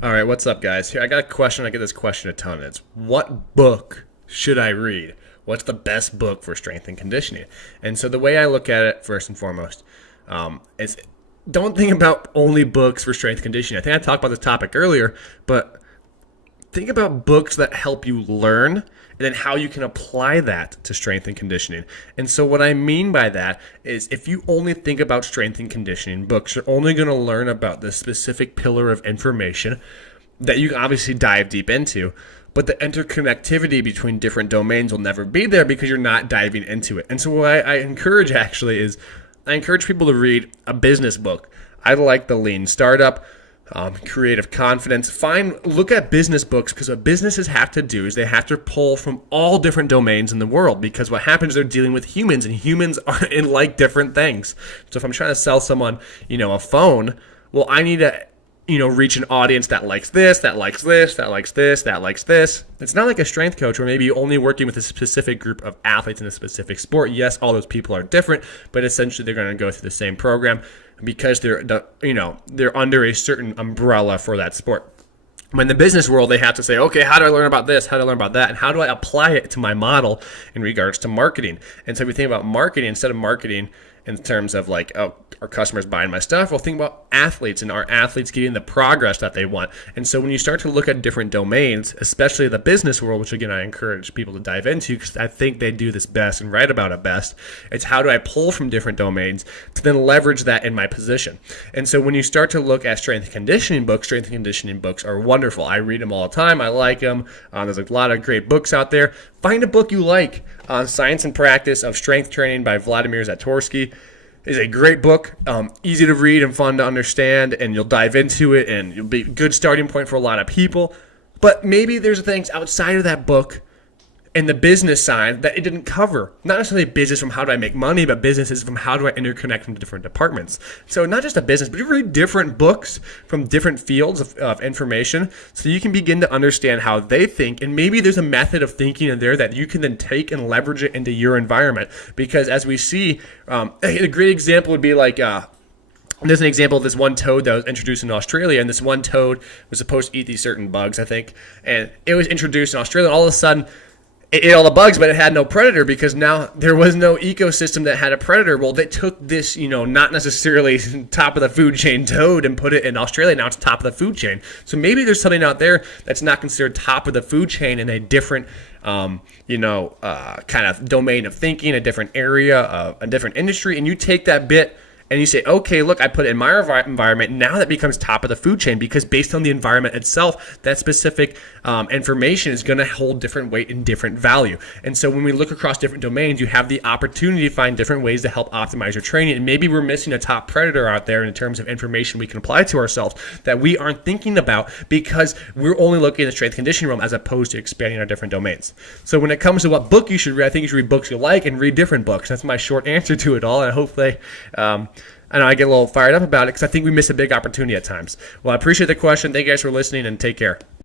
All right, what's up, guys? Here, I got a question. I get this question a ton. It's what book should I read? What's the best book for strength and conditioning? And so the way I look at it, first and foremost, is don't think about only books for strength and conditioning. I think I talked about this topic earlier, but think about books that help you learn and then how you can apply that to strength and conditioning. And so what I mean by that is if you only think about strength and conditioning books, you're only going to learn about the specific pillar of information that you can obviously dive deep into, but the interconnectivity between different domains will never be there because you're not diving into it. And so what I encourage actually is I encourage people to read a business book. I like the Lean Startup, Creative Confidence. Look at business books, because what businesses have to do is they have to pull from all different domains in the world, because what happens is they're dealing with humans, and humans are in like different things. So if I'm trying to sell someone, a phone, well, I need to reach an audience that likes this, that likes this, that likes this, that likes this. It's not like a strength coach where maybe you're only working with a specific group of athletes in a specific sport. Yes, all those people are different, but essentially they're going to go through the same program because they're under a certain umbrella for that sport. But in the business world, they have to say, okay, how do I learn about this? How do I learn about that? And how do I apply it to my model in regards to marketing? And so if we think about marketing, instead of marketing in terms of like, oh, are customers buying my stuff? Well, think about athletes, and are athletes getting the progress that they want? And so when you start to look at different domains, especially the business world, which again, I encourage people to dive into because I think they do this best and write about it best, it's how do I pull from different domains to then leverage that in my position? And so when you start to look at strength and conditioning books are wonderful. I read them all the time. I like them. There's a lot of great books out there. Find a book you like. Science and Practice of Strength Training by Vladimir Zatorsky is a great book, easy to read and fun to understand, and you'll dive into it, and you'll be a good starting point for a lot of people. But maybe there's things outside of that book and the business side that it didn't cover. Not necessarily business from how do I make money, but businesses from how do I interconnect into different departments. So not just a business, but you read different books from different fields of information so you can begin to understand how they think. And maybe there's a method of thinking in there that you can then take and leverage it into your environment. Because as we see, a great example would be like, there's an example of this one toad that was introduced in Australia, and this one toad was supposed to eat these certain bugs, I think. And it was introduced in Australia, and all of a sudden, it ate all the bugs, but it had no predator because now there was no ecosystem that had a predator. Well, they took this, not necessarily top of the food chain toad and put it in Australia. Now it's top of the food chain. So maybe there's something out there that's not considered top of the food chain in a different, kind of domain of thinking, a different area, a different industry, and you take that bit and you say, okay, look, I put it in my environment. Now that becomes top of the food chain because based on the environment itself, that specific information is going to hold different weight and different value. And so when we look across different domains, you have the opportunity to find different ways to help optimize your training. And maybe we're missing a top predator out there in terms of information we can apply to ourselves that we aren't thinking about because we're only looking at the strength conditioning realm as opposed to expanding our different domains. So when it comes to what book you should read, I think you should read books you like and read different books. That's my short answer to it all. And hopefully, I know I get a little fired up about it because I think we miss a big opportunity at times. Well, I appreciate the question. Thank you guys for listening, and take care.